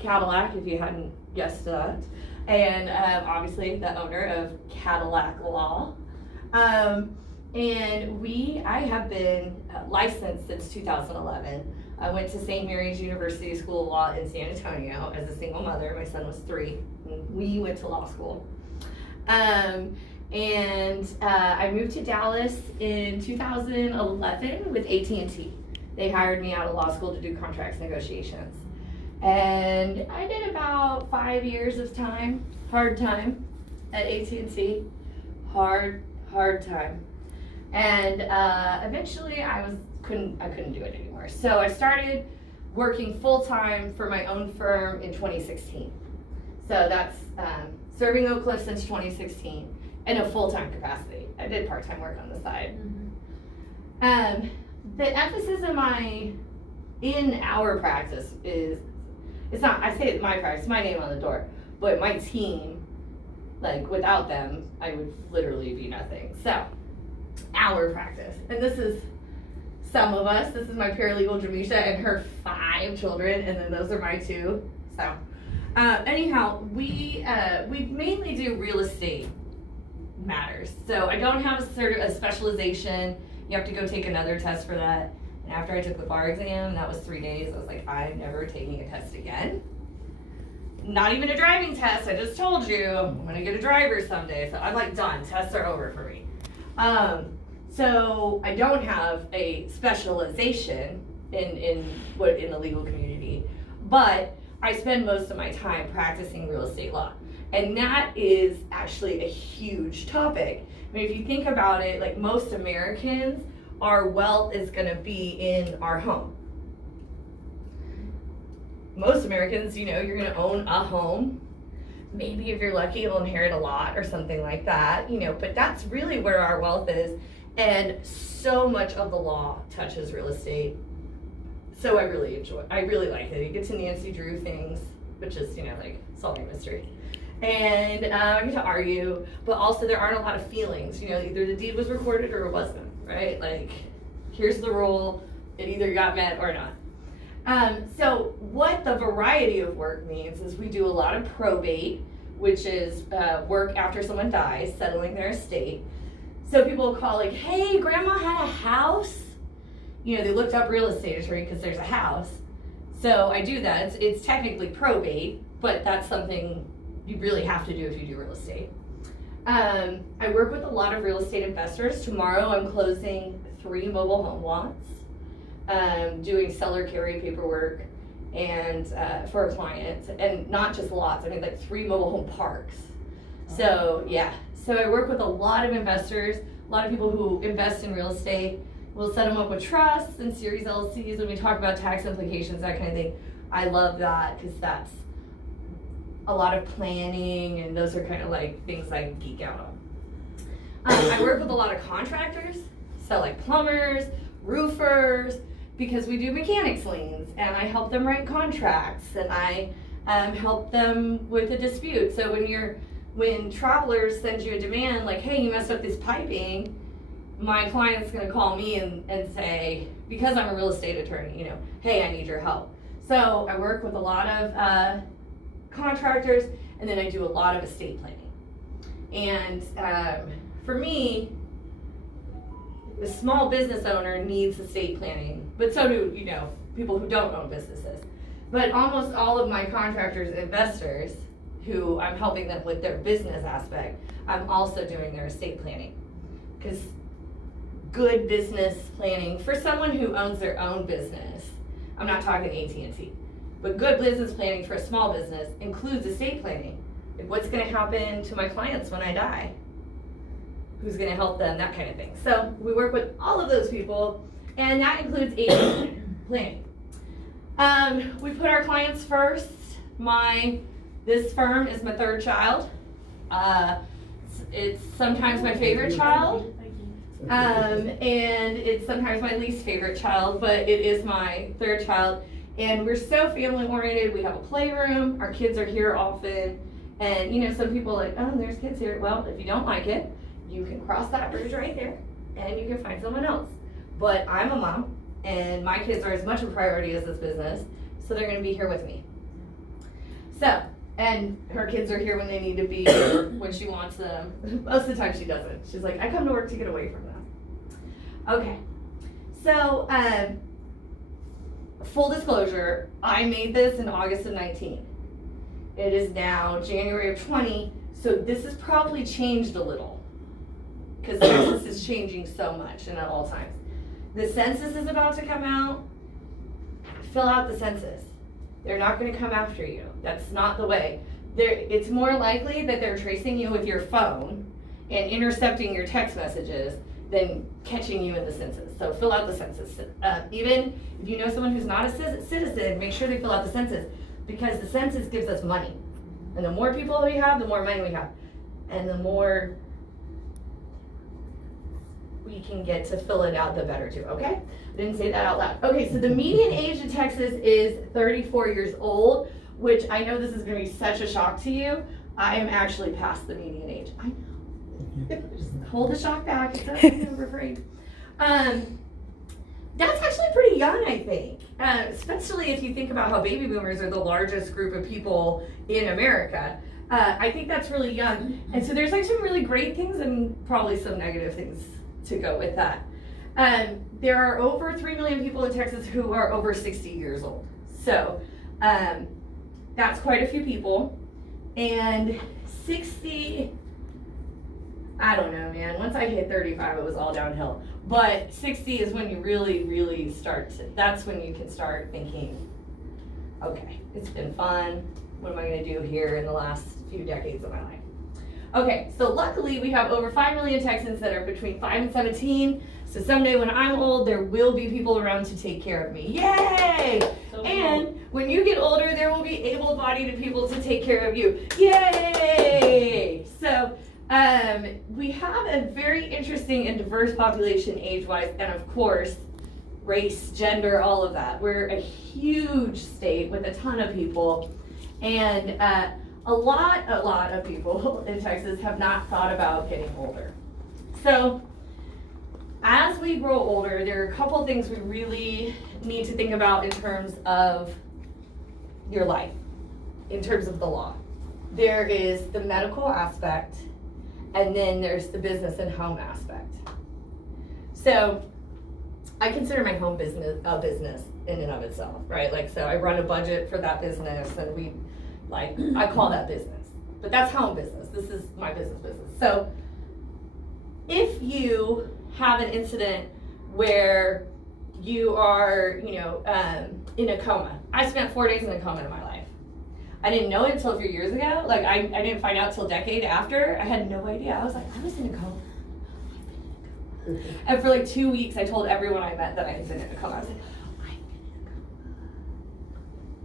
Cadillac, if you hadn't guessed that, and obviously the owner of Cadillac Law. I have been licensed since 2011. I went to St. Mary's University School of Law in San Antonio as a single mother. My son was 3, and we went to law school. I moved to Dallas in 2011 with AT&T. They hired me out of law school to do contracts negotiations. And I did about 5 years of time, hard time at AT&T, hard time. And eventually I couldn't do it anymore. So I started working full-time for my own firm in 2016. So that's serving Oak Cliff since 2016 in a full-time capacity. I did part-time work on the side. Mm-hmm. The emphasis in our practice is, it's not, I say my practice, my name on the door, but my team, like without them, I would literally be nothing. So, our practice, and this is some of us. This is my paralegal Jamisha and her 5 children, and then those are my 2. So, anyhow, we mainly do real estate matters. So I don't have a specialization. You have to go take another test for that. And after I took the bar exam, that was 3 days, I was like, I'm never taking a test again. Not even a driving test. I just told you I'm gonna get a driver someday. So I'm like, done. Tests are over for me. So I don't have a specialization in the legal community, but I spend most of my time practicing real estate law. And that is actually a huge topic. I mean, if you think about it, like most Americans, our wealth is gonna be in our home. Most Americans, you're gonna own a home. Maybe if you're lucky, you'll inherit a lot or something like that, but that's really where our wealth is. And so much of the law touches real estate. So I really like it. You get to Nancy Drew things, which is, like solving mystery. And I get to argue, but also there aren't a lot of feelings. Either the deed was recorded or it wasn't, right? Like, here's the rule, it either got met or not. So what the variety of work means is we do a lot of probate, which is work after someone dies, settling their estate. So people will call like, hey, grandma had a house. They looked up real estate attorney because there's a house. So I do that. It's technically probate, but that's something you really have to do if you do real estate. I work with a lot of real estate investors. Tomorrow I'm closing 3 mobile home lots, doing seller carry paperwork and for a client, and not just lots, I mean like 3 mobile home parks. So yeah, so I work with a lot of investors, a lot of people who invest in real estate. We'll set them up with trusts and series LLCs when we talk about tax implications, that kind of thing. I love that because that's a lot of planning, and those are kind of like things I geek out on. I work with a lot of contractors, so like plumbers, roofers, because we do mechanics liens, and I help them write contracts, and I help them with a dispute. So when travelers send you a demand like, hey, you messed up this piping, my client's gonna call me and say, because I'm a real estate attorney, hey, I need your help. So I work with a lot of contractors, and then I do a lot of estate planning. And for me, the small business owner needs estate planning, but so do people who don't own businesses. But almost all of my contractors, investors, who I'm helping them with their business aspect, I'm also doing their estate planning. Because good business planning for someone who owns their own business, I'm not talking AT&T, but good business planning for a small business includes estate planning. Like, what's going to happen to my clients when I die? Who's going to help them? That kind of thing. So we work with all of those people, and that includes estate planning. We put our clients first. This firm is my 3rd child. It's sometimes my favorite child, and it's sometimes my least favorite child, but it is my 3rd child. And we're so family oriented. We have a playroom. Our kids are here often. And some people are like, oh, there's kids here. Well, if you don't like it, you can cross that bridge right there and you can find someone else. But I'm a mom, and my kids are as much a priority as this business, so they're gonna be here with me. So, and her kids are here when they need to be, when she wants them. Most of the time she doesn't. She's like, I come to work to get away from them. Okay. So, full disclosure, I made this in August of 19. It is now January of 20, so this has probably changed a little because Texas is changing so much and at all times. The census is about to come out. Fill out the census. They're not going to come after you. That's not the way. It's more likely that they're tracing you with your phone and intercepting your text messages than catching you in the census. So fill out the census. Even if you know someone who's not a citizen, make sure they fill out the census because the census gives us money. And the more people we have, the more money we have. And the more we can get to fill it out, the better too, okay? I didn't say that out loud. Okay, so the median age in Texas is 34 years old, which I know this is gonna be such a shock to you. I am actually past the median age. I know. Just hold the shock back, it's okay, I'm afraid. That's actually pretty young, I think. Especially if you think about how baby boomers are the largest group of people in America. I think that's really young. And so there's like some really great things and probably some negative things to go with that. There are over 3 million people in Texas who are over 60 years old. So that's quite a few people. And 60, I don't know, man. Once I hit 35, it was all downhill. But 60 is when you really, really start to, that's when you can start thinking, okay, it's been fun. What am I going to do here in the last few decades of my life? Okay, so luckily we have over 5 million Texans that are between 5 and 17. So someday when I'm old, there will be people around to take care of me. Yay! And when you get older, there will be able-bodied people to take care of you. Yay! So we have a very interesting and diverse population age-wise, and of course, race, gender, all of that. We're a huge state with a ton of people, and a lot of people in Texas have not thought about getting older. So as we grow older, there are a couple things we really need to think about in terms of your life, in terms of the law. There is the medical aspect, and then there's the business and home aspect. So I consider my home business a business in and of itself, right? Like, so I run a budget for that business, and I call that business, but that's home business. This is my business. So if you have an incident where you are, in a coma. I spent 4 days in a coma in my life. I didn't know it until a few years ago. Like, I didn't find out till a decade after. I had no idea. I was like, I was in a coma. And for like 2 weeks, I told everyone I met that I had been in a coma. I was like, I've been in a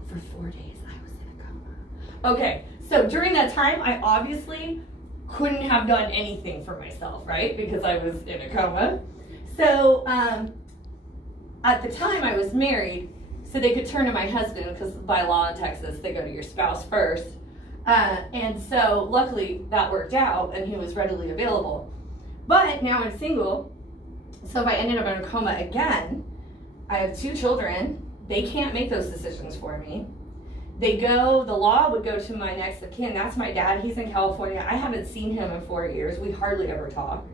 coma. For 4 days, I was in a coma. Okay, so during that time, I obviously couldn't have done anything for myself, right? Because I was in a coma. So at the time I was married, so they could turn to my husband, because by law in Texas, they go to your spouse first. And so luckily that worked out and he was readily available. But now I'm single, so if I ended up in a coma again, I have 2 children. They can't make those decisions for me. The law would go to my next of kin. That's my dad. He's in California. I haven't seen him in 4 years. We hardly ever talk.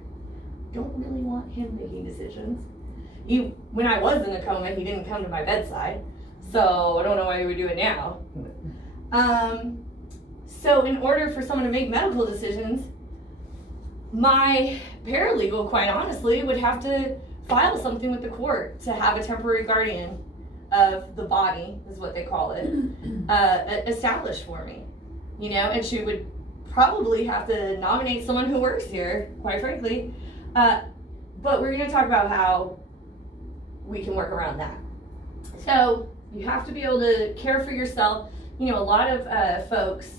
Don't really want him making decisions. When I was in a coma, he didn't come to my bedside. So I don't know why he would do it now. So in order for someone to make medical decisions, my paralegal, quite honestly, would have to file something with the court to have a temporary guardian of the body, is what they call it, established for me, and she would probably have to nominate someone who works here, quite frankly, but we're going to talk about how we can work around that. So you have to be able to care for yourself. A lot of folks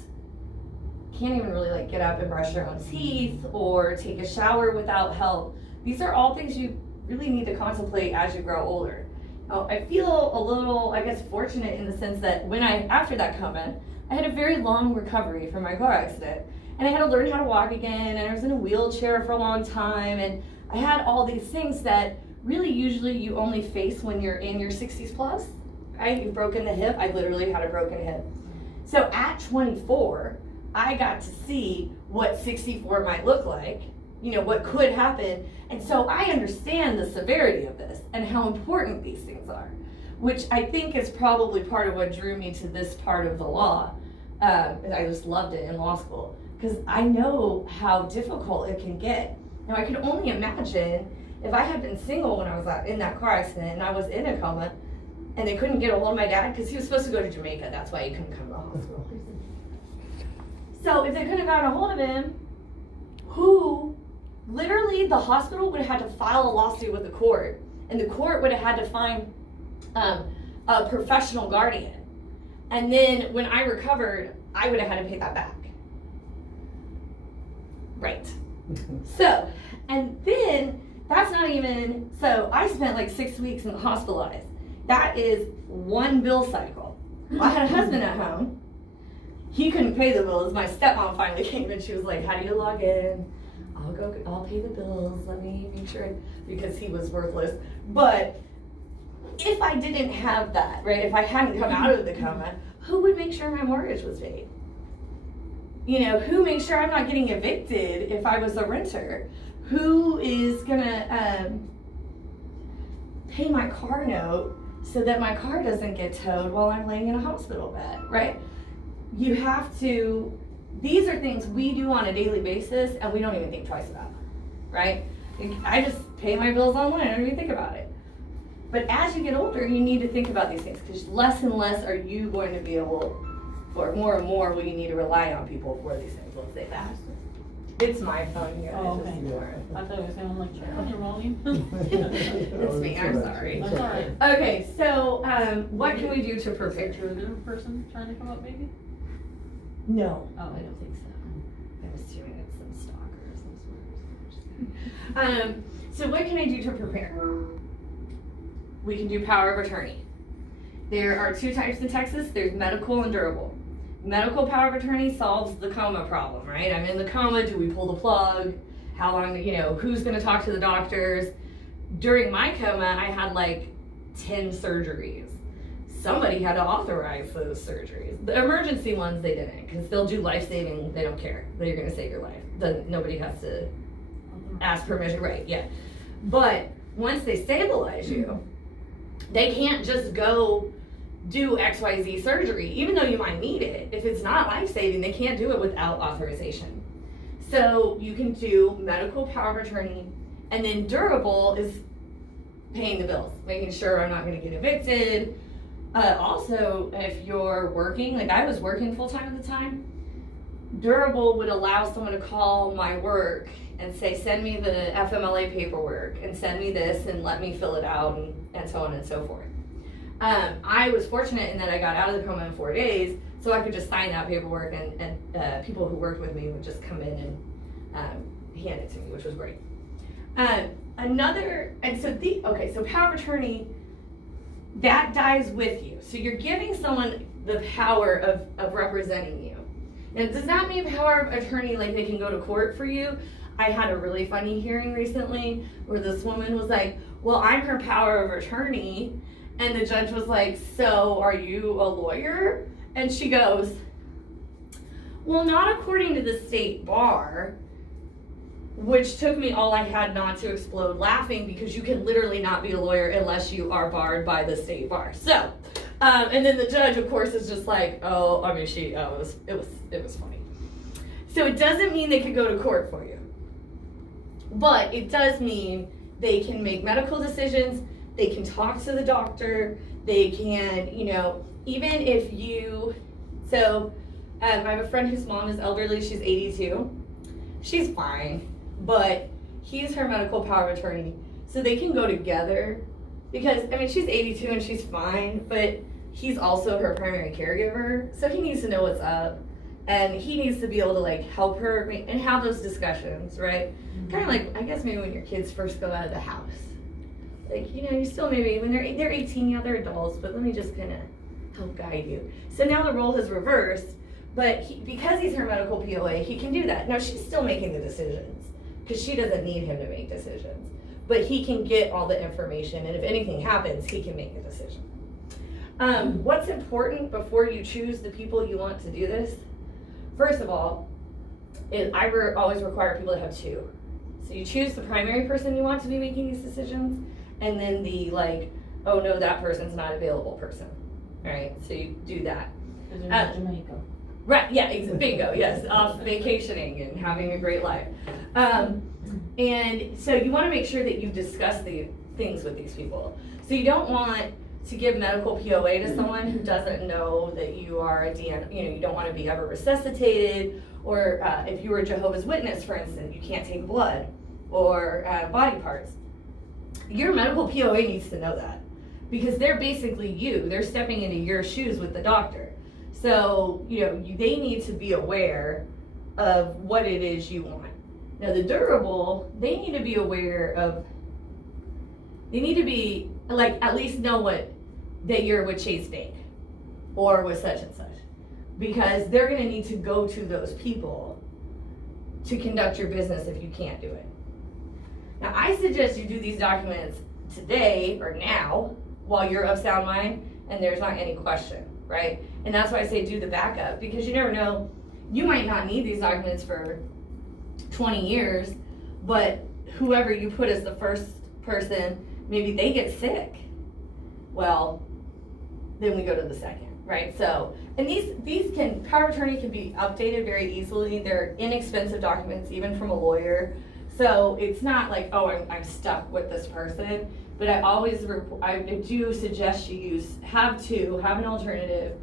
can't even really get up and brush their own teeth or take a shower without help. These are all things you really need to contemplate as you grow older. I feel a little, fortunate in the sense that after that coma, I had a very long recovery from my car accident. And I had to learn how to walk again, and I was in a wheelchair for a long time, and I had all these things that really usually you only face when you're in your 60s plus, right? You've broken the hip. I literally had a broken hip. So at 24, I got to see what 64 might look like, what could happen. And so I understand the severity of this and how important these things are, which I think is probably part of what drew me to this part of the law. I just loved it in law school because I know how difficult it can get. Now I could only imagine if I had been single when I was in that car accident and I was in a coma and they couldn't get a hold of my dad because he was supposed to go to Jamaica. That's why he couldn't come to the hospital. So if they couldn't have gotten a hold of him, literally the hospital would have had to file a lawsuit with the court, and the court would have had to find a professional guardian. And then when I recovered, I would have had to pay that back. Right. So, and then that's not even, so I spent like 6 weeks in the hospitalized. That is one bill cycle. I had a husband at home. He couldn't pay the bills. My stepmom finally came and she was like, how do you log in? I'll pay the bills. Let me make sure, because he was worthless. But if I didn't have that, right, if I hadn't come out of the coma, who would make sure my mortgage was paid? Who makes sure I'm not getting evicted if I was a renter? Who is gonna pay my car note so that my car doesn't get towed while I'm laying in a hospital bed, right? You have to, these are things we do on a daily basis and we don't even think twice about, right? I just pay my bills online, I don't even think about it. But as you get older, you need to think about these things because less and less are you going to be able, or more and more will you need to rely on people for these things, let's say that. It's my phone here. Oh, okay. I thought it was sounding like you're on the volume. It's me, I'm sorry. That's all right. Okay, so what can we do to prepare? Is there a new person trying to come up maybe? No, Oh. I don't think so. I'm assuming it's some stalker or some sort. So what can I do to prepare? We can do power of attorney. There are two types in Texas. There's medical and durable. Medical power of attorney solves the coma problem, right? I'm in the coma, do we pull the plug? How long, who's gonna talk to the doctors? During my coma, I had like 10 surgeries. Somebody had to authorize those surgeries. The emergency ones, they didn't, because they'll do life-saving, they don't care that you're gonna save your life. Nobody has to ask permission, right, yeah. But once they stabilize you, they can't just go do XYZ surgery, even though you might need it. If it's not life-saving, they can't do it without authorization. So you can do medical power of attorney, and then durable is paying the bills, making sure I'm not gonna get evicted. Also, if you're working, like I was working full-time at the time, durable would allow someone to call my work and say, send me the FMLA paperwork and send me this and let me fill it out and so on and so forth. I was fortunate in that I got out of the coma in 4 days, so I could just sign that paperwork and people who worked with me would just come in and hand it to me, which was great. So power of attorney, that dies with you. So you're giving someone the power of representing you. Now, does that mean power of attorney like they can go to court for you? I had a really funny hearing recently where this woman was like, well, I'm her power of attorney. And the judge was like, so are you a lawyer? And she goes, well, not according to the state bar, which took me all I had not to explode laughing because you can literally not be a lawyer unless you are barred by the state bar. So, and then the judge, of course, is just like, it was funny. So it doesn't mean they could go to court for you, but it does mean they can make medical decisions. They can talk to the doctor. They can, even if you, I have a friend whose mom is elderly. She's 82. She's fine, but he's her medical power of attorney. So they can go together because, she's 82 and she's fine, but he's also her primary caregiver. So he needs to know what's up and he needs to be able to help her and have those discussions, right? Mm-hmm. Kind of like, I guess maybe when your kids first go out of the house. You still maybe, when they're 18, yeah, they're adults, but let me just kind of help guide you. So now the role has reversed, but because he's her medical POA, he can do that. Now she's still making the decisions because she doesn't need him to make decisions, but he can get all the information, and if anything happens, he can make the decision. What's important before you choose the people you want to do this? First of all, always require people to have two. So you choose the primary person you want to be making these decisions, and then the like, oh no, that person's not available person. All right, so you do that. Because they're in Jamaica. Right, yeah, bingo, yes, off vacationing and having a great life. And so you want to make sure that you discuss the things with these people. So you don't want to give medical POA to someone who doesn't know that you are a DN, you don't want to be ever resuscitated, or if you were a Jehovah's Witness, for instance, you can't take blood or body parts. Your medical POA needs to know that, because they're basically you. They're stepping into your shoes with the doctor. So, they need to be aware of what it is you want. Now, the durable, they need to be aware of, they need to be, like, at least know that you're with Chase Bank or with such and such. Because they're going to need to go to those people to conduct your business if you can't do it. Now, I suggest you do these documents today or now while you're of sound mind and there's not any question, right? And that's why I say do the backup, because you never know, you might not need these documents for 20 years, but whoever you put as the first person, maybe they get sick. Well, then we go to the second, right? So, and these power of attorney can be updated very easily. They're inexpensive documents, even from a lawyer. So it's not like, oh, I'm stuck with this person. But I do suggest you have an alternative.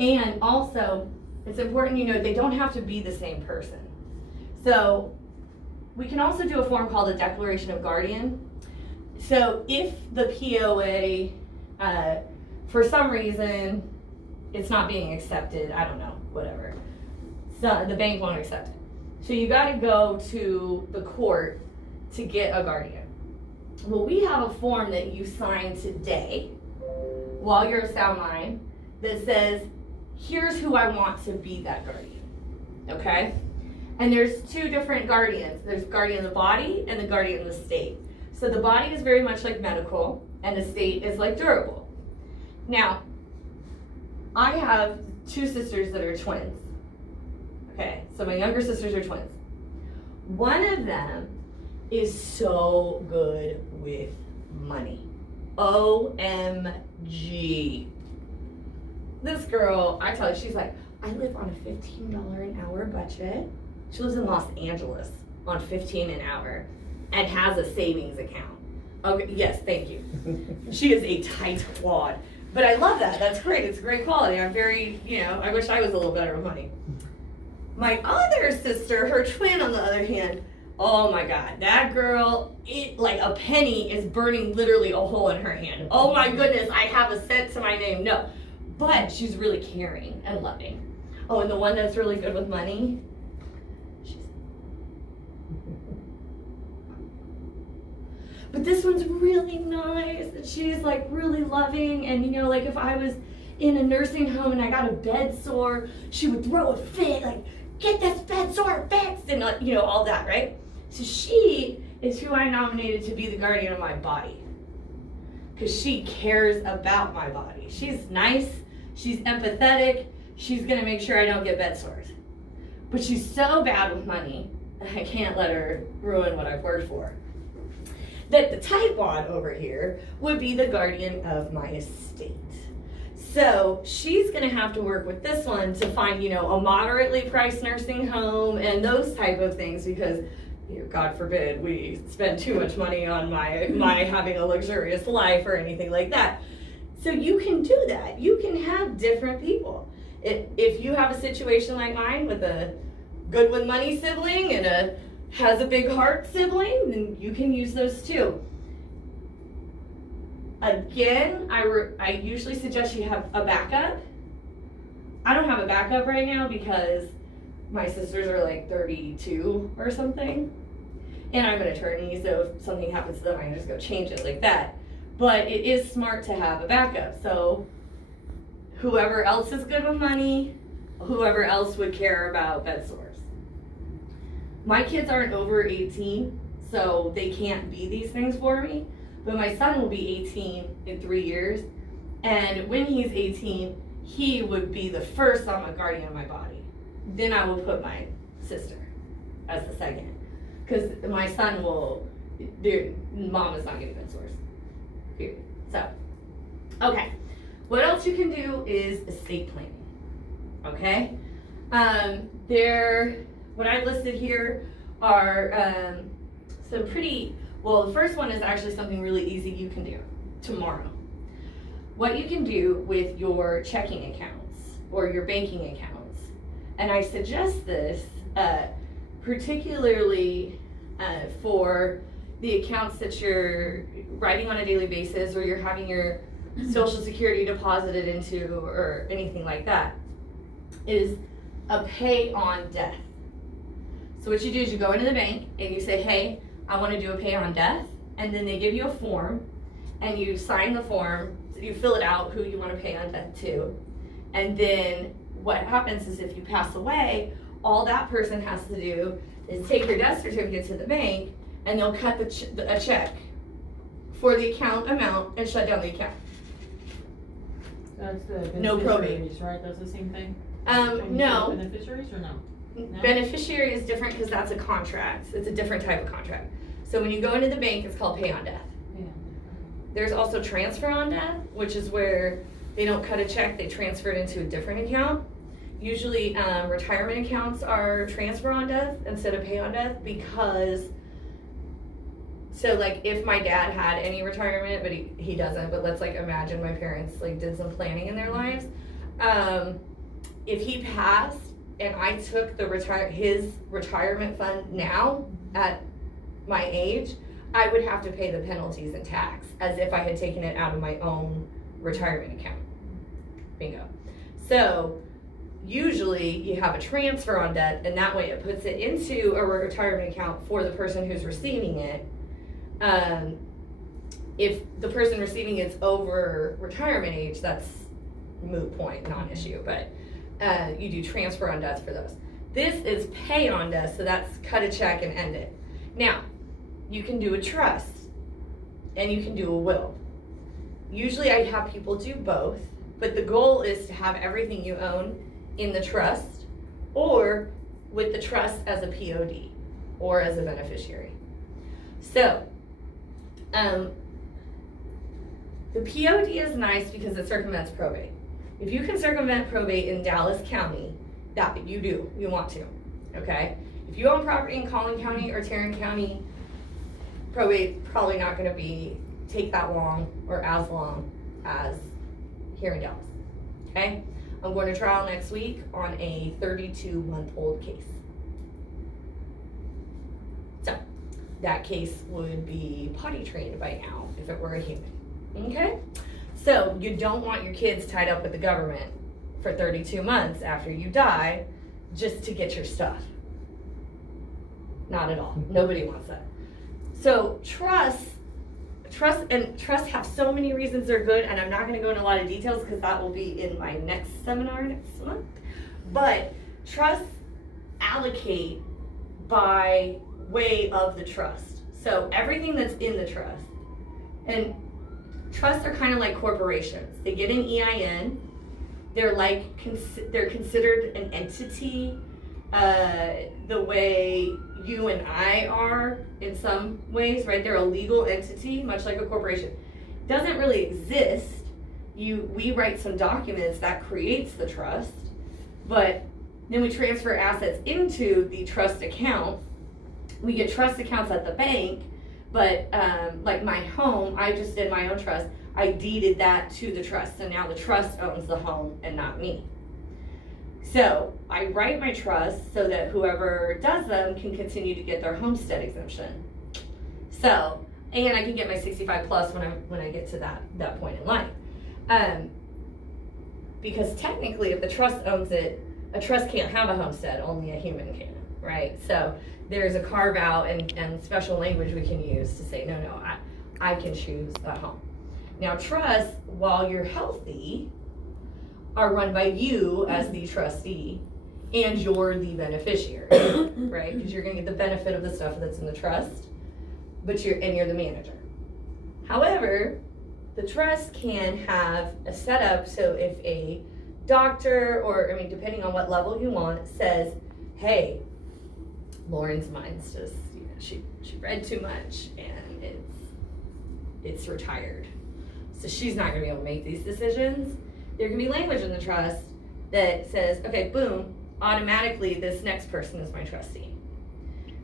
And also, it's important they don't have to be the same person. So we can also do a form called a declaration of guardian. So if the POA, for some reason, it's not being accepted, I don't know, whatever. So the bank won't accept it. So you got to go to the court to get a guardian. Well, we have a form that you sign today while you're of sound mind that says, here's who I want to be that guardian, okay? And there's two different guardians. There's guardian of the body and the guardian of the state. So the body is very much like medical and the state is like durable. Now, I have two sisters that are twins. Okay, so my younger sisters are twins. One of them is so good with money. OMG. This girl, I tell you, she's like, I live on a $15 an hour budget. She lives in Los Angeles on $15 an hour and has a savings account. Okay, yes, thank you. She is a tight wad. But I love that. That's great. It's great quality. I'm very, I wish I was a little better with money. My other sister, her twin on the other hand, oh my God, that girl, like a penny is burning literally a hole in her hand. Oh my goodness, I have a cent to my name. No, but she's really caring and loving. Oh, and the one that's really good with money, but this one's really nice, and she's like really loving, and like if I was in a nursing home and I got a bed sore, she would throw a fit, like, get this bed sore fixed, and all that, right? So she is who I nominated to be the guardian of my body, because she cares about my body. She's nice, she's empathetic, she's gonna make sure I don't get bed sores. But she's so bad with money, I can't let her ruin what I've worked for. That the tightwad over here would be the guardian of my estate. So she's gonna have to work with this one to find, a moderately priced nursing home and those type of things, because, God forbid we spend too much money on my having a luxurious life or anything like that. So you can do that. You can have different people. If you have a situation like mine with a good with money sibling and has a big heart sibling, then you can use those too. Again, I usually suggest you have a backup. I don't have a backup right now because my sisters are like 32 or something, and I'm an attorney, so if something happens to them, I can just go change it like that. But it is smart to have a backup, so whoever else is good with money, whoever else would care about bed sores. My kids aren't over 18, so they can't be these things for me, but my son will be 18 in 3 years, And when he's 18, he would be the first on my guardian of my body. Then I will put my sister as the second. Because my son will, mom is not getting that source. Period. So, okay. What else you can do is estate planning. Okay? What I've listed here are some pretty, well, the first one is actually something really easy you can do tomorrow. What you can do with your checking accounts or your banking accounts, and I suggest this particularly for the accounts that you're writing on a daily basis or you're having your Social Security deposited into or anything like that, is a pay on death. So what you do is you go into the bank and you say, hey, I want to do a pay on death, and then they give you a form and you sign the form, you fill it out who you want to pay on death to, and then what happens is if you pass away, all that person has to do is take your death certificate to the bank and they'll cut a check for the account amount and shut down the account. That's the No probate. beneficiaries, right? That's the same thing? No. Beneficiaries or no? No? Beneficiary is different because that's a contract. It's a different type of contract. So when you go into the bank, it's called pay on death. Yeah. There's also transfer on death, which is where they don't cut a check, they transfer it into a different account. Usually retirement accounts are transfer on death instead of pay on death because, so like if my dad had any retirement, but he doesn't, but let's like imagine my parents like did some planning in their lives. If he passed and I took his retirement fund now at my age, I would have to pay the penalties and tax as if I had taken it out of my own retirement account. Bingo. So usually you have a transfer on debt, and that way it puts it into a retirement account for the person who's receiving it. If the person receiving it's over retirement age, that's moot point, non-issue, but you do transfer on death for those. This is pay on death, so that's cut a check and end it. Now, you can do a trust and you can do a will. Usually I have people do both, but the goal is to have everything you own in the trust or with the trust as a POD or as a beneficiary. So, the POD is nice because it circumvents probate. If you can circumvent probate in Dallas County, that you want to, okay? If you own property in Collin County or Tarrant County, probate probably not going to take that long or as long as here in Dallas, okay? I'm going to trial next week on a 32-month-old case. So, that case would be potty trained by now if it were a human, okay? So, you don't want your kids tied up with the government for 32 months after you die just to get your stuff. Not at all. Nobody wants that. So trusts have so many reasons they're good, and I'm not going to go into a lot of details because that will be in my next seminar next month. But trusts allocate by way of the trust. So everything that's in the trust, and trusts are kind of like corporations. They get an EIN. They're considered an entity the way you and I are in some ways, right? They're a legal entity, much like a corporation. Doesn't really exist. We write some documents that creates the trust, but then we transfer assets into the trust account. We get trust accounts at the bank, but like my home, I just did my own trust. I deeded that to the trust, so now the trust owns the home and not me. So I write my trust so that whoever does them can continue to get their homestead exemption. So, and I can get my 65 plus when I get to that point in life. Because technically if the trust owns it, a trust can't have a homestead, only a human can, right? So there's a carve out and special language we can use to say, no, I can choose a home. Now trusts, while you're healthy, are run by you as the trustee, and you're the beneficiary, right? Because you're going to get the benefit of the stuff that's in the trust, but you're the manager. However, the trust can have a setup so if a doctor, or depending on what level you want, says, hey, Lauren's mind's just, she read too much and it's retired. So she's not gonna be able to make these decisions. There can be language in the trust that says, okay, boom, automatically this next person is my trustee.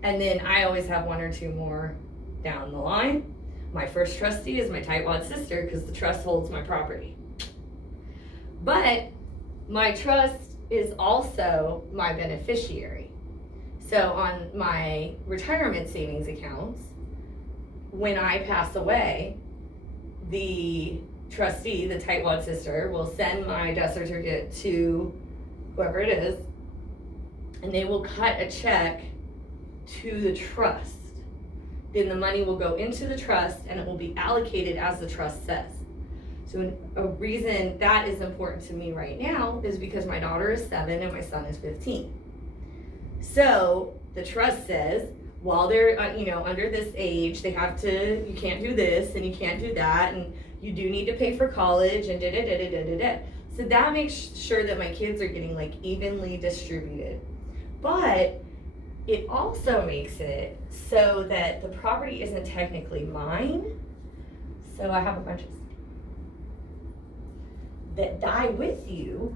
And then I always have one or two more down the line. My first trustee is my tightwad sister because the trust holds my property. But my trust is also my beneficiary. So on my retirement savings accounts, when I pass away, the trustee, the tightwad sister, will send my death certificate to whoever it is, and they will cut a check to the trust. Then the money will go into the trust and it will be allocated as the trust says. So a reason that is important to me right now is because my daughter is 7 and my son is 15. So the trust says, while they're under this age, they have to, you can't do this and you can't do that, and you do need to pay for college and da-da-da-da-da-da-da. So that makes sure that my kids are getting like evenly distributed. But it also makes it so that the property isn't technically mine. So I have a bunch of that die with you,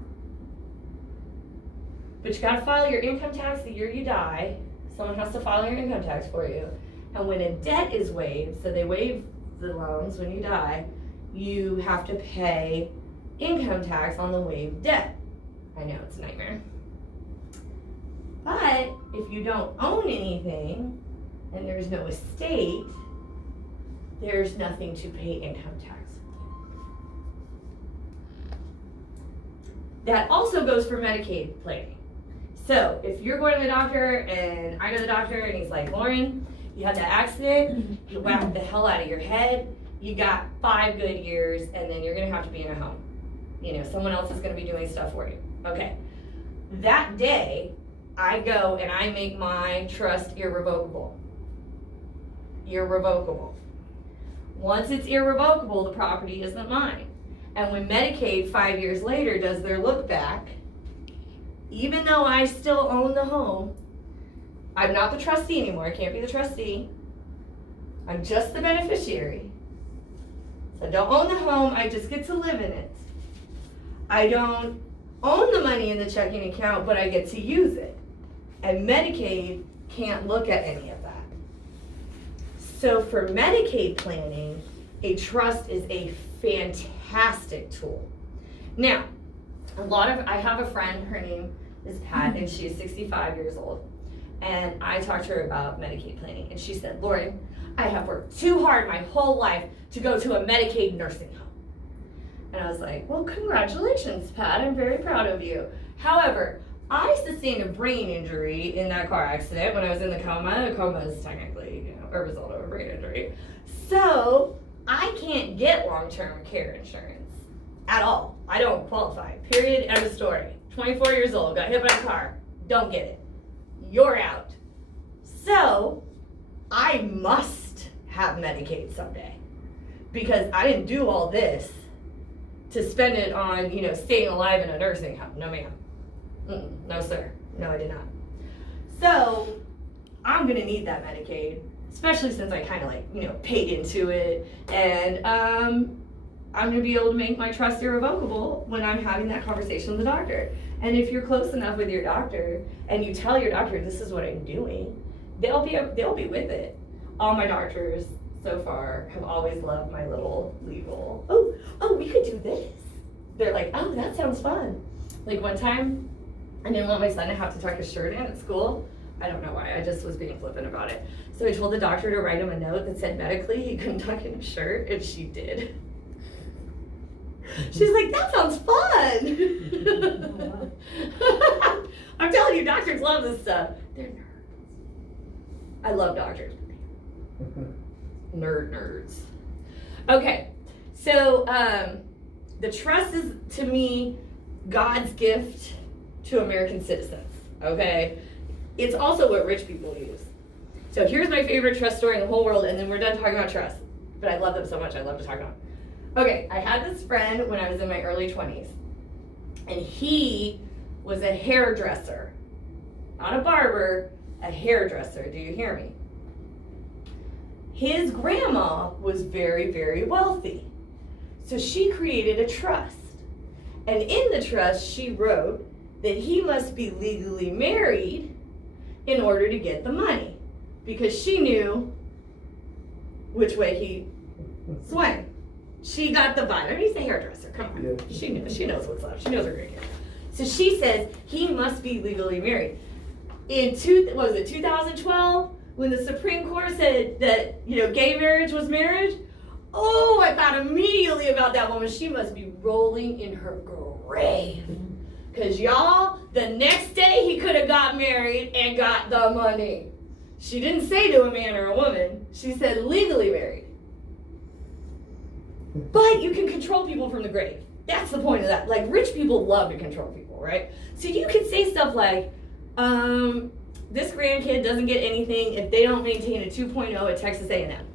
but you gotta file your income tax the year you die. Someone has to file your income tax for you. And when a debt is waived, so they waive the loans when you die, you have to pay income tax on the waived debt. I know, it's a nightmare. But if you don't own anything and there's no estate, there's nothing to pay income tax. That also goes for Medicaid planning. So if you're going to the doctor and I go to the doctor and he's like, Lauren, you had that accident, you whacked the hell out of your head, you got 5 good years, and then you're gonna have to be in a home. Someone else is gonna be doing stuff for you. Okay. That day, I go and I make my trust irrevocable. Irrevocable. Once it's irrevocable, the property isn't mine. And when Medicaid 5 years later does their look back, even though I still own the home, I'm not the trustee anymore. I can't be the trustee. I'm just the beneficiary. So I don't own the home, I just get to live in it. I don't own the money in the checking account, but I get to use it. And Medicaid can't look at any of that. So for Medicaid planning, a trust is a fantastic tool. Now, I have a friend, her name is Pat, and she's 65 years old. And I talked to her about Medicaid planning, and she said, Lauren, I have worked too hard my whole life to go to a Medicaid nursing home. And I was like, well, congratulations, Pat, I'm very proud of you. However, I sustained a brain injury in that car accident when I was in the coma. The coma is technically, a result of a brain injury. So I can't get long-term care insurance at all. I don't qualify, period, end of story. 24 years old, got hit by a car, don't get it. You're out. So I must have Medicaid someday because I didn't do all this to spend it on, staying alive in a nursing home. No, ma'am. No, sir. No, I did not. So I'm gonna need that Medicaid, especially since I kind of paid into it, and I'm gonna be able to make my trust irrevocable when I'm having that conversation with the doctor. And if you're close enough with your doctor and you tell your doctor this is what I'm doing, they'll be with it. All my doctors so far have always loved my little legal, oh, we could do this. They're like, oh, that sounds fun. Like one time, I didn't want my son to have to tuck his shirt in at school. I don't know why, I just was being flippant about it. So I told the doctor to write him a note that said medically he couldn't tuck in his shirt, and she did. She's like, that sounds fun. I'm telling you, doctors love this stuff. They're nerds. I love doctors. Nerds. Okay, so the trust is, to me, God's gift to American citizens, okay? It's also what rich people use. So here's my favorite trust story in the whole world, and then we're done talking about trust. But I love them so much, I love to talk about them. Okay, I had this friend when I was in my early 20s, and he was a hairdresser. Not a barber, a hairdresser. Do you hear me? His grandma was very, very wealthy. So she created a trust. And in the trust, she wrote that he must be legally married in order to get the money, because she knew which way he swung. She got the vibe. I mean, he's a hairdresser. Come on. Yeah. She knows. She knows what's up. She knows her great hair. So she says he must be legally married. In 2012, when the Supreme Court said that gay marriage was marriage? Oh, I thought immediately about that woman. She must be rolling in her grave. Because y'all, the next day he could have got married and got the money. She didn't say to a man or a woman. She said legally married. But you can control people from the grave. That's the point of that. Like, rich people love to control people, right? So you can say stuff like, this grandkid doesn't get anything if they don't maintain a 2.0 at Texas A&M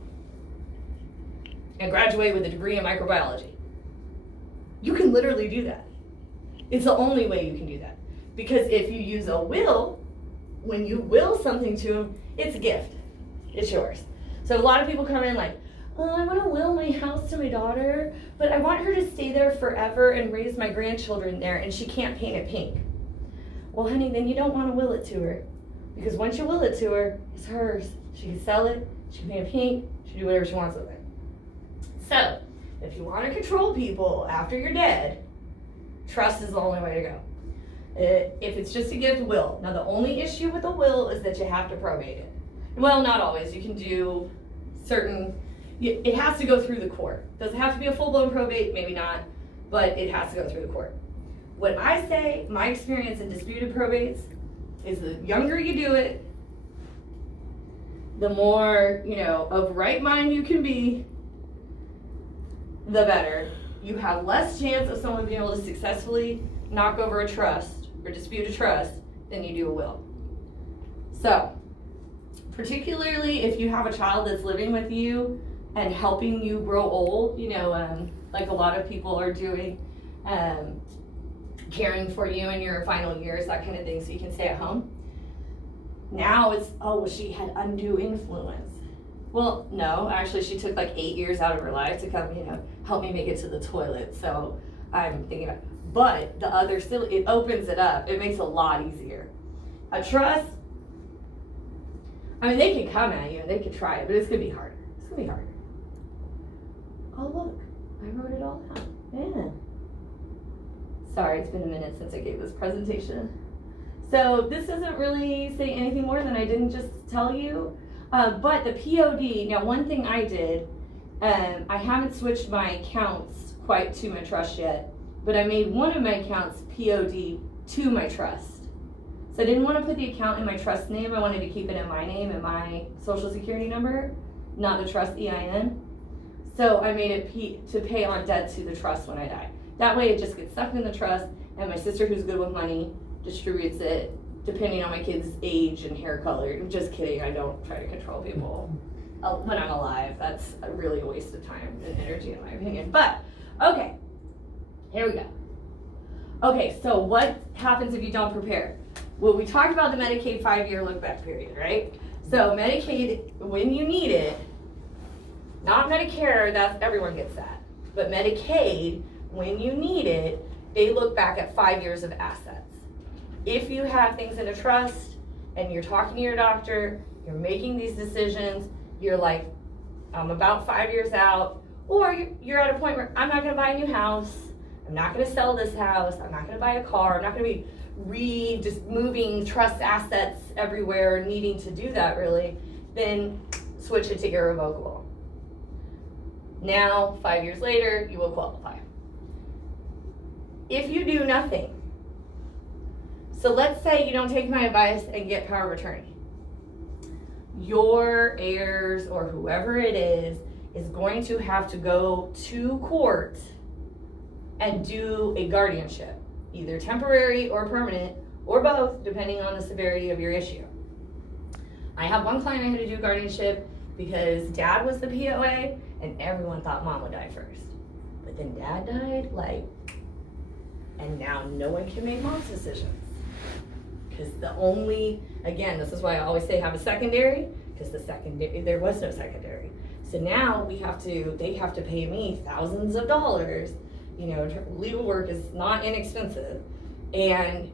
and graduate with a degree in microbiology. You can literally do that. It's the only way you can do that. Because if you use a will, when you will something to them, it's a gift. It's yours. So a lot of people come in like, oh, I want to will my house to my daughter, but I want her to stay there forever and raise my grandchildren there, and she can't paint it pink. Well, honey, then you don't want to will it to her. Because once you will it to her, it's hers. She can sell it, she can paint it pink, she can do whatever she wants with it. So, if you want to control people after you're dead, trust is the only way to go. If it's just a gift, will. Now, the only issue with a will is that you have to probate it. Well, not always. You can do certain, it has to go through the court. Does it have to be a full-blown probate? Maybe not, but it has to go through the court. What I say, my experience in disputed probates, is the younger you do it, the more, of right mind you can be, the better. You have less chance of someone being able to successfully knock over a trust or dispute a trust than you do a will. So, particularly if you have a child that's living with you and helping you grow old, like a lot of people are doing, caring for you in your final years, that kind of thing, so you can stay at home. Now it's, oh, well, she had undue influence. Well, no, actually she took like 8 years out of her life to come, help me make it to the toilet. So I'm thinking about, but the other still, it opens it up. It makes it a lot easier. A trust, I mean, they can come at you and they can try it, but it's gonna be harder. It's gonna be harder. Oh, look, I wrote it all down. Yeah. Sorry, it's been a minute since I gave this presentation. So this doesn't really say anything more than I didn't just tell you. But the POD, now one thing I did, I haven't switched my accounts quite to my trust yet, but I made one of my accounts POD to my trust. So I didn't want to put the account in my trust name. I wanted to keep it in my name and my social security number, not the trust EIN. So I made it to pay on debt to the trust when I die. That way it just gets stuck in the trust, and my sister, who's good with money, distributes it depending on my kid's age and hair color. I'm just kidding, I don't try to control people when I'm alive. That's really a waste of time and energy in my opinion. But, okay, here we go. Okay, so what happens if you don't prepare? Well, we talked about the Medicaid 5-year look-back period, right? So Medicaid, when you need it, not Medicare, that's, everyone gets that. But Medicaid, when you need it, they look back at 5 years of assets. If you have things in a trust and you're talking to your doctor, you're making these decisions, you're like, I'm about 5 years out, or you're at a point where I'm not gonna buy a new house, I'm not gonna sell this house, I'm not gonna buy a car, I'm not gonna be just moving trust assets everywhere, needing to do that really, then switch it to irrevocable. Now, 5 years later, you will qualify. If you do nothing, so let's say you don't take my advice and get power of attorney. Your heirs or whoever it is going to have to go to court and do a guardianship, either temporary or permanent, or both, depending on the severity of your issue. I have one client I had to do guardianship because dad was the POA and everyone thought mom would die first. But then dad died, and now no one can make mom's decisions. Because again, this is why I always say have a secondary, because there was no secondary. So now they have to pay me thousands of dollars. Legal work is not inexpensive. And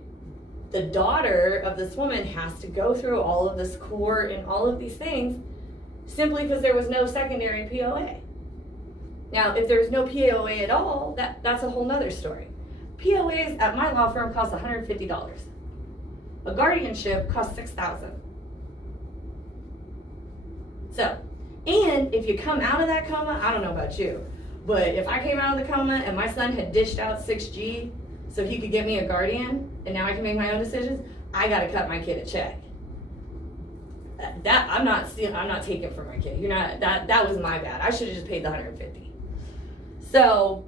the daughter of this woman has to go through all of this court and all of these things simply because there was no secondary POA. Now, if there's no POA at all, that's a whole nother story. POAs at my law firm cost $150. A guardianship costs $6,000. So, and if you come out of that coma, I don't know about you, but if I came out of the coma and my son had dished out 6G so he could get me a guardian and now I can make my own decisions, I gotta cut my kid a check. I'm not taking from my kid. That was my bad. I should have just paid the $150. So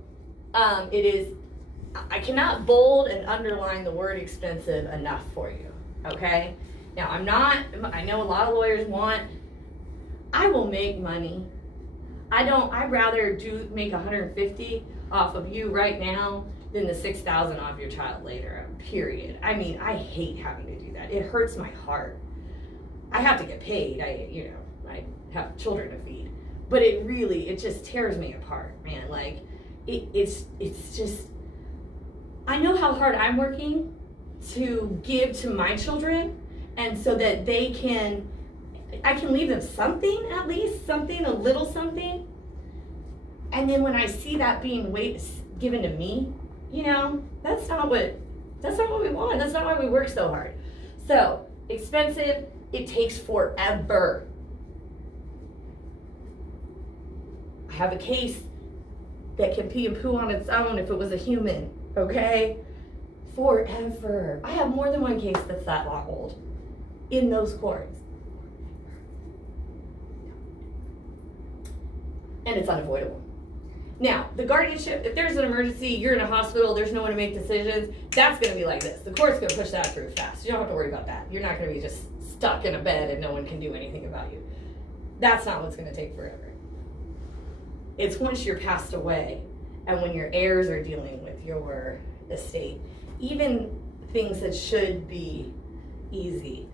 I cannot bold and underline the word expensive enough for you. Okay? Now I know a lot of lawyers I will make money. I'd rather make $150 off of you right now than the $6,000 off your child later, period. I mean, I hate having to do that. It hurts my heart. I have to get paid. I have children to feed. But it just tears me apart, man. It's just, I know how hard I'm working to give to my children, and so that I can leave them something, at least something, a little something. And then when I see that being given to me, that's not what we want. That's not why we work so hard. So expensive. It takes forever. I have a case that can pee and poo on its own if it was a human, okay? Forever. I have more than one case that's that long old in those courts. And it's unavoidable. Now, the guardianship, if there's an emergency, you're in a hospital, there's no one to make decisions, that's gonna be like this. The court's gonna push that through fast. You don't have to worry about that. You're not gonna be just stuck in a bed and no one can do anything about you. That's not what's gonna take forever. It's once you're passed away and when your heirs are dealing with your estate, even things that should be easy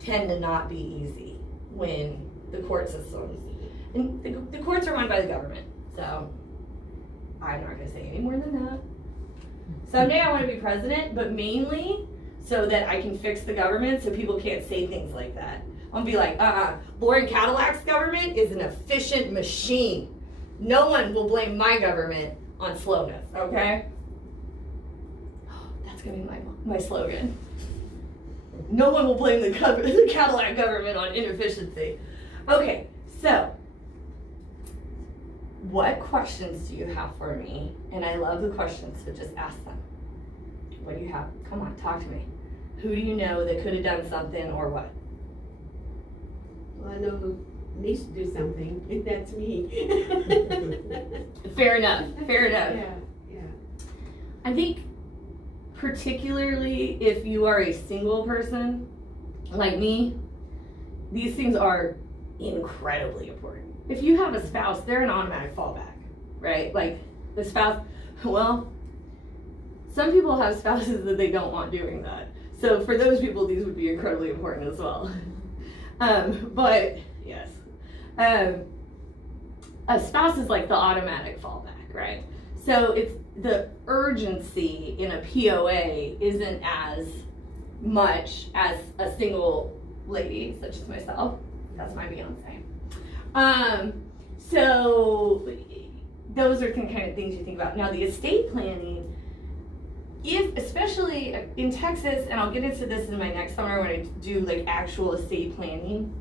tend to not be easy when the court systems, and the courts are run by the government, so I'm not gonna say any more than that. Someday I wanna be president, but mainly so that I can fix the government so people can't say things like that. I'm gonna be like, Lauren Cadillac's government is an efficient machine. No one will blame my government on slowness, okay? That's gonna be my slogan. No one will blame the Cadillac government on inefficiency. Okay, so what questions do you have for me? And I love the questions, so just ask them. What do you have? Come on, talk to me. Who do you know that could have done something or what? Well, I know who needs to do something, and that's me. Fair enough. Yeah. I think particularly if you are a single person like me, these things are incredibly important. If you have a spouse, they're an automatic fallback, right? Like the spouse, well, some people have spouses that they don't want doing that. So for those people, these would be incredibly important as well. But yes, a spouse is like the automatic fallback, right? So it's the urgency in a POA isn't as much as a single lady, such as myself. That's my Beyonce. So those are kind of things you think about. Now the estate planning, especially in Texas, and I'll get into this in my next summer when I do like actual estate planning,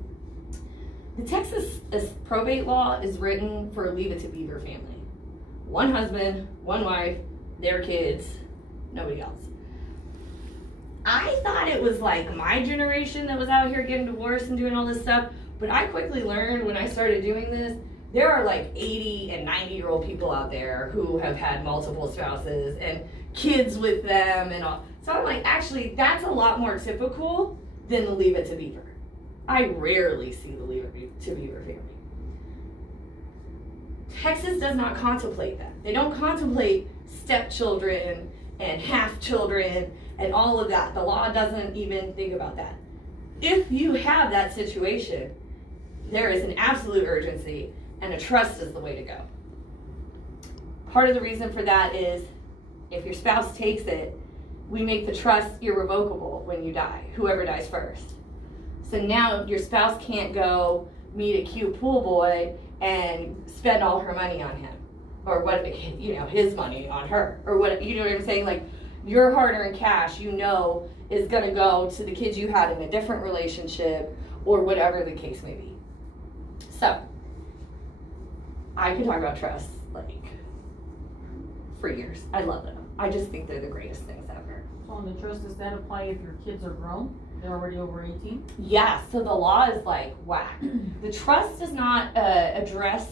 the Texas probate law is written for a Leave It to Beaver family. One husband, one wife, their kids, nobody else. I thought it was like my generation that was out here getting divorced and doing all this stuff, but I quickly learned when I started doing this, there are like 80 and 90-year-old people out there who have had multiple spouses and kids with them and all. So I'm like, actually, that's a lot more typical than the Leave It to Beaver. I rarely see the Leave It to Beaver family. Texas does not contemplate that. They don't contemplate stepchildren and half children and all of that. The law doesn't even think about that. If you have that situation, there is an absolute urgency, and a trust is the way to go. Part of the reason for that is if your spouse takes it, we make the trust irrevocable when you die, whoever dies first. So now your spouse can't go meet a cute pool boy and spend all her money on him, or what, his money on her, or what, you know what I'm saying? Like, your hard-earned cash, is gonna go to the kids you had in a different relationship, or whatever the case may be. So, I could talk about trust, for years. I love them. I just think they're the greatest things ever. So on the trust, does that apply if your kids are grown? They're already over 18? Yeah, so the law is whack. The trust does not address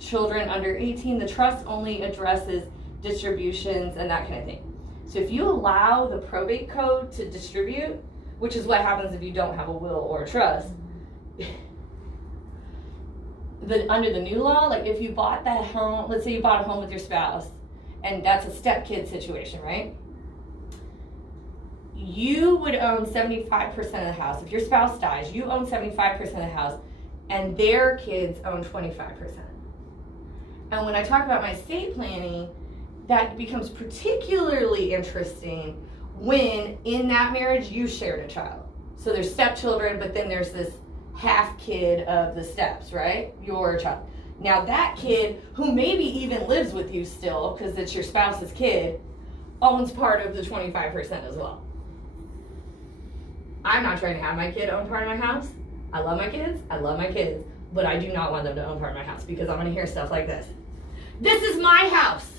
children under 18. The trust only addresses distributions and that kind of thing. So if you allow the probate code to distribute, which is what happens if you don't have a will or a trust, under the new law, if you bought that home, let's say you bought a home with your spouse, and that's a step-kid situation, right? You would own 75% of the house. If your spouse dies, you own 75% of the house, and their kids own 25%. And when I talk about my estate planning, that becomes particularly interesting when in that marriage you shared a child. So there's stepchildren, but then there's this half kid of the steps, right? Your child. Now that kid, who maybe even lives with you still, because it's your spouse's kid, owns part of the 25% as well. I'm not trying to have my kid own part of my house. I love my kids, but I do not want them to own part of my house, because I'm gonna hear stuff like this. This is my house.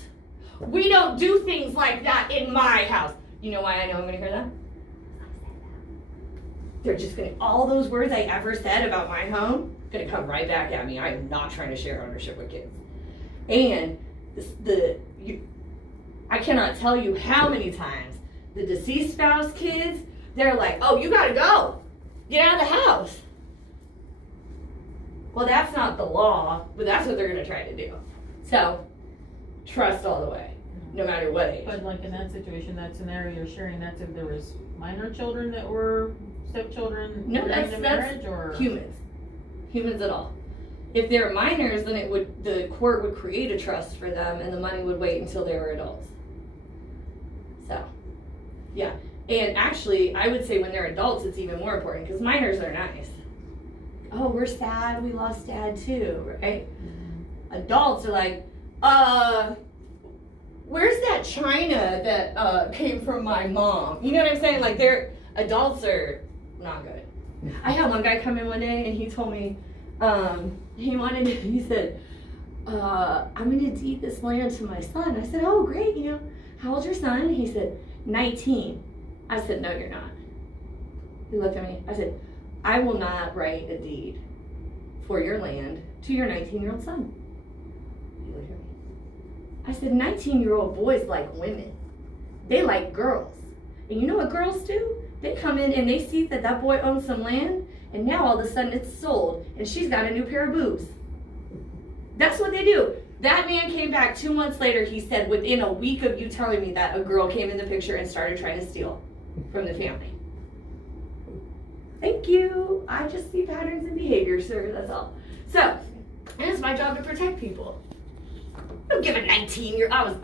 We don't do things like that in my house. You know why I know I'm gonna hear that? They're just gonna, all those words I ever said about my home, gonna come right back at me. I am not trying to share ownership with kids. And I cannot tell you how many times the deceased spouse kids, they're like, oh, you gotta go. Get out of the house. Well, that's not the law, but that's what they're gonna try to do. So, trust all the way, no matter what age. But in that situation, that scenario you're sharing, that's if there was minor children that were stepchildren during the marriage, or humans at all. If they're minors, then the court would create a trust for them, and the money would wait until they were adults. So, yeah. And actually, I would say when they're adults, it's even more important, because minors are nice. Oh, we're sad, we lost dad too, right? Mm-hmm. Adults are like, where's that china that came from my mom? You know what I'm saying? Adults are not good. I had one guy come in one day, and he told me, he said, I'm gonna deed this land to my son. I said, oh, great, how old's your son? He said, 19. I said, no, you're not. He looked at me. I said, I will not write a deed for your land to your 19-year-old son. He looked at me. I said, 19-year-old boys like women. They like girls. And you know what girls do? They come in and they see that boy owns some land, and now all of a sudden it's sold, and she's got a new pair of boobs. That's what they do. That man came back 2 months later. He said, within a week of you telling me that, a girl came in the picture and started trying to steal from the family. Thank you. I just see patterns in behavior, sir. That's all. So, and it's my job to protect people. Don't give a 19-year-old.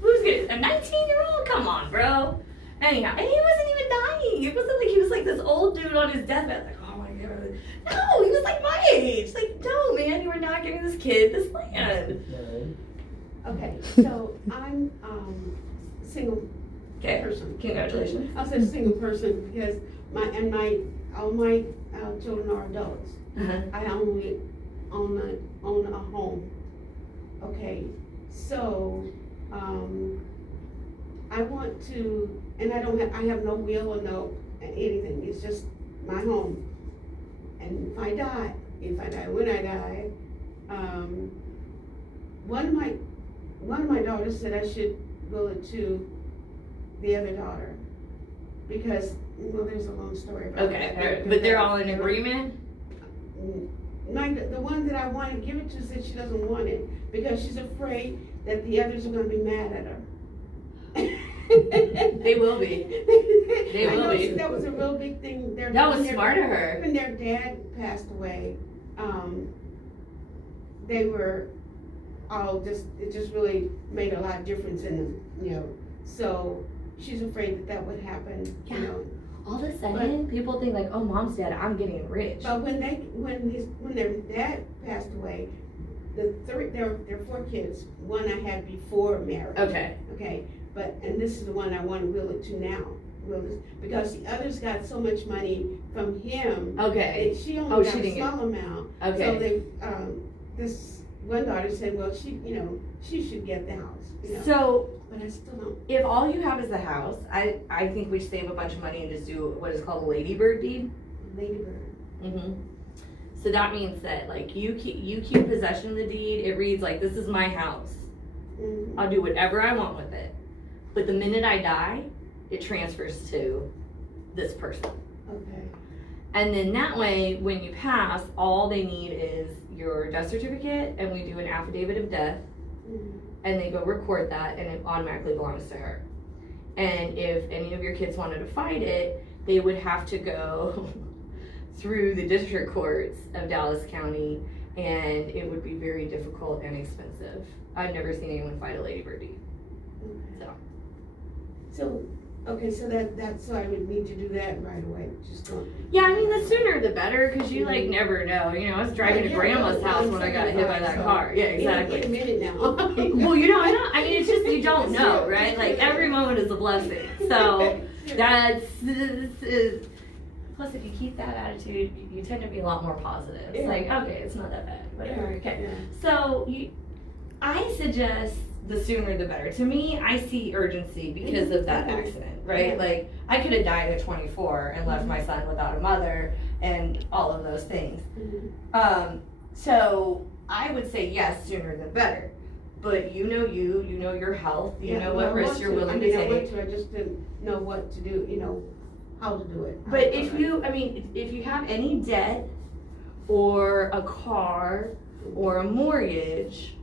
Who's good? A 19-year-old? Come on, bro. Anyhow, and he wasn't even dying. It wasn't like he was like this old dude on his deathbed. Oh my God. No, he was like my age. No, man, you are not giving this kid this land. Okay, so I'm single person. Congratulations. I said single person because all my children are adults. Uh-huh. I only own a home. Okay, so I want to, and I have no will or no anything. It's just my home. And if I die, when I die, one of my daughters said I should will it to the other daughter because there's a long story about that. Okay, but they're all in agreement? the one that I want to give it to said she doesn't want it because she's afraid that the others are going to be mad at her. They will be. They will be. That was a real big thing. That was smart of her. When their dad passed away, they were all it just really made a lot of difference in them, you know. So she's afraid that would happen, you know. All of a sudden, people think like, oh, mom's dead, I'm getting rich. But when their dad passed away, there were 4 kids. One I had before marriage. Okay. Okay. And this is the one I want to will it to now. Because the others got so much money from him. Okay. She only got she a small amount. Okay. So they, this one daughter said, well, she should get the house. You know? So, but I still don't. if all you have is the house, I think we should save a bunch of money and just do what is called a ladybird deed. Ladybird. Mm-hmm. So that means that like you keep possession of the deed. It reads like, this is my house. Mm-hmm. I'll do whatever I want with it. But the minute I die, it transfers to this person. Okay. And then that way, when you pass, all they need is your death certificate, and we do an affidavit of death, Mm-hmm. and they go record that, and it automatically belongs to her. And if any of your kids wanted to fight it, they would have to go through the district courts of Dallas County, and it would be very difficult and expensive. I've never seen anyone fight a ladybird deed. So so I would need to do that right away. Just don't. Yeah, I mean, the sooner the better, because you like never know. You know, I was driving to grandma's house when I got hit by that car. Yeah, exactly. In a minute now. Well, you know, I mean, it's just you don't know, right? Like every moment is a blessing. So that's plus if you keep that attitude, you tend to be a lot more positive. It's like, okay, it's not that bad, whatever. Okay. Yeah. So I suggest the sooner the better. To me, I see urgency because of that accident, right? Yeah. Like I could have died at 24 and left my son without a mother and all of those things. Mm-hmm. So I would say yes, sooner the better. But you know your health, you know what risks you're willing to take. I just didn't know what to do, you know, how to do it. But if you have any debt or a car or a mortgage,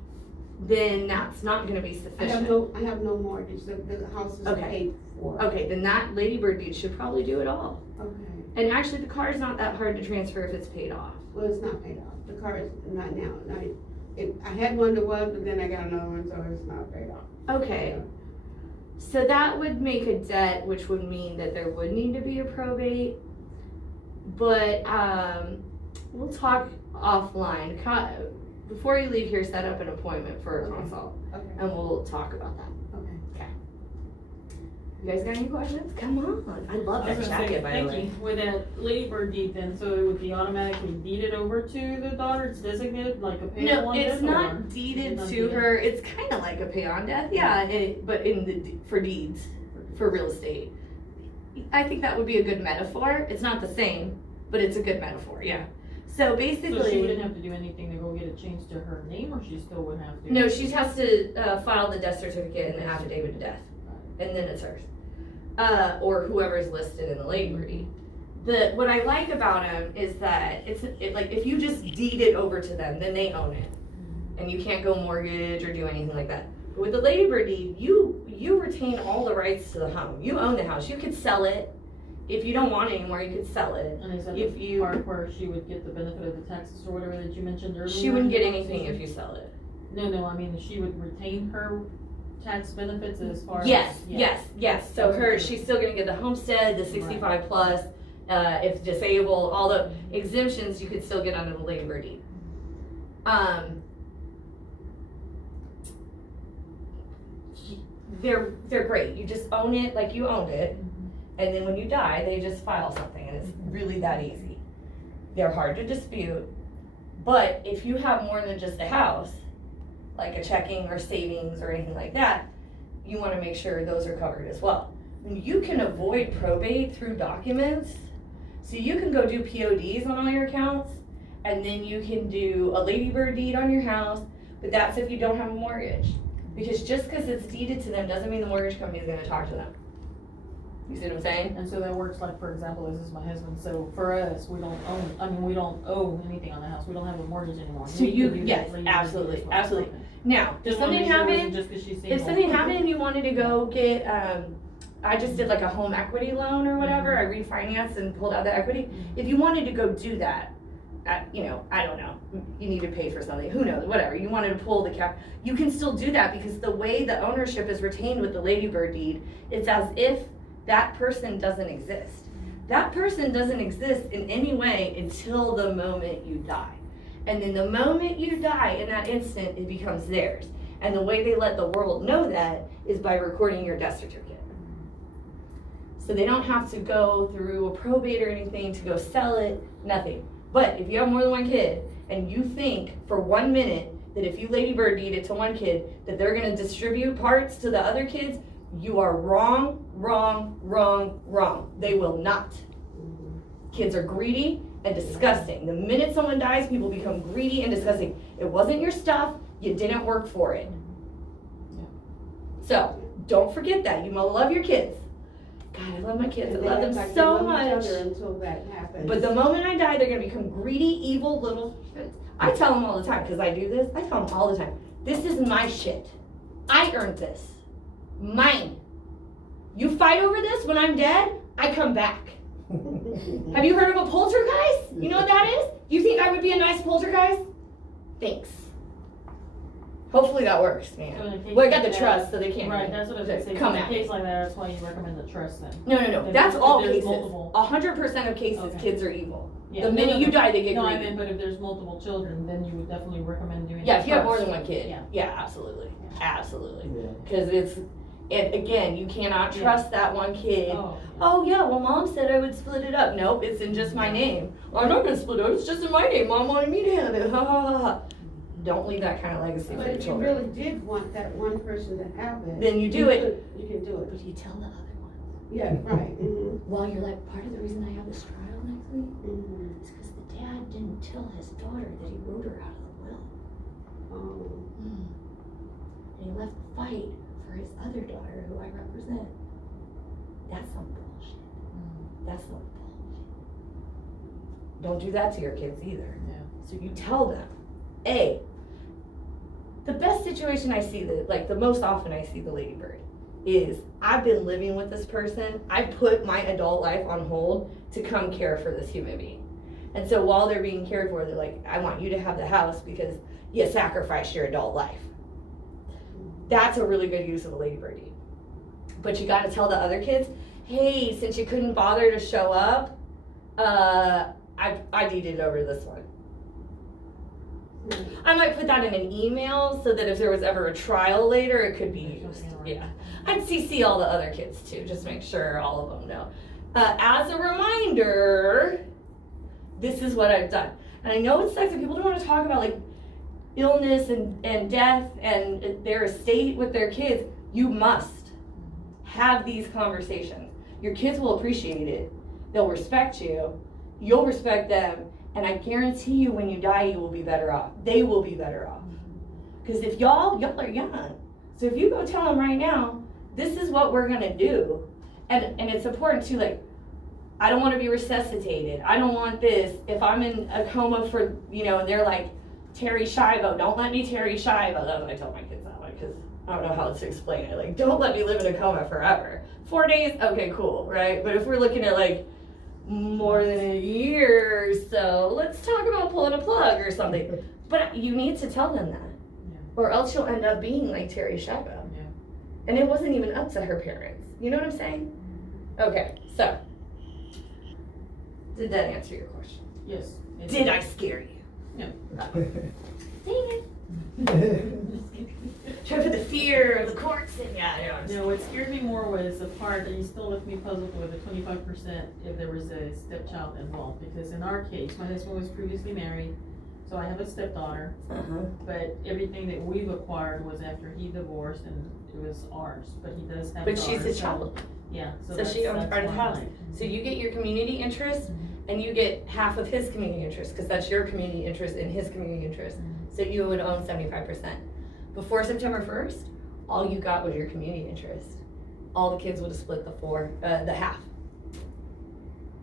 then that's not going to be sufficient. I have no mortgage. The house is paid for. Okay, then that ladybird deed should probably do it all. Okay. And actually, the car is not that hard to transfer if it's paid off. Well, it's not paid off. The car is not now. I had one that was, but then I got another one, so it's not paid off. Okay. Yeah. So that would make a debt, which would mean that there would need to be a probate. But we'll talk offline. Before you leave here, set up an appointment for a consult, Okay. and we'll talk about that. Okay. You guys got any questions? Come on. I love I was that gonna say, jacket, by the thank way. you. With that ladybird deed then, so it would be automatically deeded over to the daughter, it's designated like a payable No, on it's death, not or? deeded It's not to deeded. her. It's kind of like a pay on death, yeah. But for deeds, for real estate, I think that would be a good metaphor. It's not the same, but it's a good metaphor, yeah. So basically, So she wouldn't have to do anything to go get it changed to her name, or she still would have to? no, she has to file the death certificate and the affidavit of death, and then it's hers, or whoever's listed in the ladybird deed. What I like about them is that it's like if you just deed it over to them, then they own it, and you can't go mortgage or do anything like that. But with the ladybird deed, you retain all the rights to the home. You own the house. You could sell it if you don't want it anymore. You could sell it. And is that If the you- part where she would get the benefit of the taxes or whatever that you mentioned earlier? She wouldn't get in the anything if conversation? you sell it. No, I mean, she would retain her tax benefits as far Yes, as? yes. So she's still gonna get the homestead, the 65 plus, if disabled, all the exemptions you could still get under the ladybird deed. They're great. You just own it like you owned it, and then when you die, they just file something, and it's really that easy. They're hard to dispute, but if you have more than just a house, like a checking or savings or anything like that, you want to make sure those are covered as well. You can avoid probate through documents, so you can go do PODs on all your accounts, and then you can do a ladybird deed on your house, but that's if you don't have a mortgage. Because just because it's deeded to them doesn't mean the mortgage company is going to talk to them. You see what I'm saying? And so that works like, for example, this is my husband, so for us, we don't owe anything on the house, we don't have a mortgage anymore. So yes, absolutely, absolutely. Now, if something happened and you wanted to go get, I just did like a home equity loan or whatever, I refinanced and pulled out the equity. If you wanted to go do that, you know, I don't know, you need to pay for something, who knows, whatever, you wanted to pull the cap, you can still do that because the way the ownership is retained with the Ladybird deed, it's as if that person doesn't exist. That person doesn't exist in any way until the moment you die. And then the moment you die, in that instant, it becomes theirs. And the way they let the world know that is by recording your death certificate. So they don't have to go through a probate or anything to go sell it, nothing. But if you have more than one kid, and you think for 1 minute that if you Ladybird deed it to one kid, that they're gonna distribute parts to the other kids, you are wrong, wrong, wrong, wrong. They will not. Kids are greedy and disgusting. The minute someone dies, people become greedy and disgusting. It wasn't your stuff, you didn't work for it. So, don't forget that. You love your kids. God, I love my kids. I love them so much. Until that happens. But the moment I die, they're gonna become greedy, evil little shits. I tell them all the time, because I do this, I tell them all the time, this is my shit. I earned this. Mine. You fight over this when I'm dead, I come back. Have you heard of a poltergeist? You know what that is? You think I would be a nice poltergeist? Thanks. Hopefully that works, man. So Well, I got the trust, so they can't. Right, that's what I was gonna say. Come in a at case me. like that, that's why you recommend the trust then. No. That's all there's cases. multiple- 100% of cases, Okay. kids are evil. Yeah, The minute you die, they get No, I greedy. meant, but if there's multiple children, then you would definitely recommend doing. Yeah, the if you have more trust. than one kid. Yeah. Yeah, absolutely. Absolutely. Yeah. Because and again, you cannot trust that one kid. Oh, Yeah, well, mom said I would split it up. Nope, it's in just my name. I'm not going to split it up, it's just in my name. Mom wanted me to have it. Ha ha ha. Don't leave that kind of legacy But for your if you children. really did want that one person to have it. Then you do it. You can do it. But you tell the other one. Yeah, right. While you're like, part of the reason I have this trial next week Mhm. is because the dad didn't tell his daughter that he wrote her out of the will. Oh. And he left the fight for his other daughter, who I represent. That's some bullshit. That's some bullshit. Don't do that to your kids either. Yeah. So you tell them, the best situation I see the most often I see the Ladybird is I've been living with this person. I put my adult life on hold to come care for this human being. And so while they're being cared for, they're like, I want you to have the house because you sacrificed your adult life. That's a really good use of a Ladybird deed. But you got to tell the other kids, hey, since you couldn't bother to show up, I deeded over this one. I might put that in an email so that if there was ever a trial later, it could be used. Yeah. I'd CC all the other kids too, just make sure all of them know. As a reminder, this is what I've done. And I know it sucks that people don't want to talk about like illness and death and their estate with their kids. You must have these conversations. Your kids will appreciate it. They'll respect you. You'll respect them. And I guarantee you when you die, you will be better off. They will be better off. Because if y'all are young. So if you go tell them right now, this is what we're going to do. And it's important too, like, I don't want to be resuscitated. I don't want this. If I'm in a coma for, and they're like, Terry Schiavo, don't let me Terry Schiavo. That's what I tell my kids that way because I don't know how to explain it. Like, don't let me live in a coma forever. 4 days, okay, cool, right? But if we're looking at like more than a year or so, let's talk about pulling a plug or something. But you need to tell them that. Or else you'll end up being like Terry Schiavo. Yeah. And it wasn't even up to her parents. You know what I'm saying? Okay, so. Did that answer your question? Yes. Did I scare you? No. Dang it. Try to put the fear of the courts in you. No, what scared me more was the part that you still left me puzzled with the 25% if there was a stepchild involved. Because in our case, my husband was previously married, so I have a stepdaughter. But everything that we've acquired was after he divorced, and it was ours. But he does have. But she's a child. Yeah. So she owns part of the house. why. So you get your community interest, and you get half of his community interest, because that's your community interest and his community interest. So you would own 75%. Before September 1st, all you got was your community interest. all the kids would have split the half.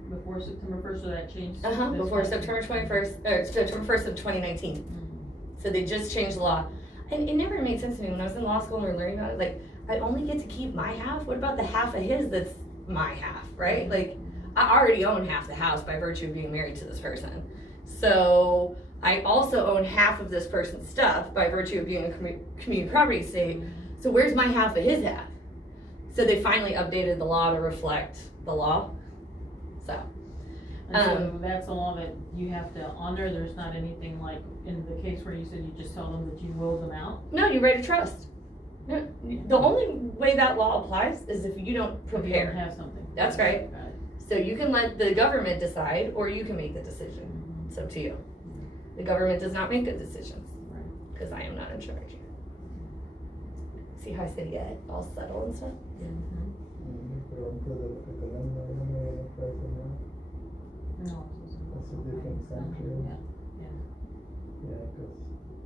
Before September 1st, so that changed? Before September 21st, or September 1st of 2019. So they just changed the law. And it never made sense to me when I was in law school and we were learning about it. Like, I only get to keep my half? What about the half of his that's my half, right? Like, I already own half the house by virtue of being married to this person. So I also own half of this person's stuff by virtue of being a community property estate. So where's my half of his half? So they finally updated the law to reflect the law. So. And so that's a law that you have to honor. There's not anything like in the case where you said you just tell them that you will them out. No, you write a trust. No, the only way that law applies is if you don't prepare. You don't have something. That's right. So you can let the government decide, or you can make the decision. It's up to you. The government does not make the decisions, because I am not in charge. See how I said get all settled and stuff? No. That's a different country. Yeah. Yeah, because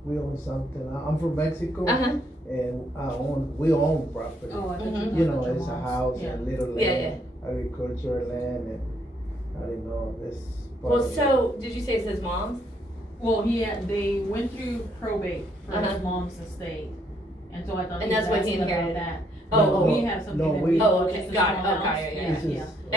we own something. I'm from Mexico, and we own property. Oh, I thought Mhm. You know, it's a house Yeah. and little land, agricultural land, and I don't know this. Well, so did you say it's his mom's? Well, they went through probate for his mom's estate, and so I thought. And he was that's what he asking about inherited. that. Oh, We have something no, that we- we. Oh, okay. just a Got it. small Okay, house. yeah. This is, Yeah.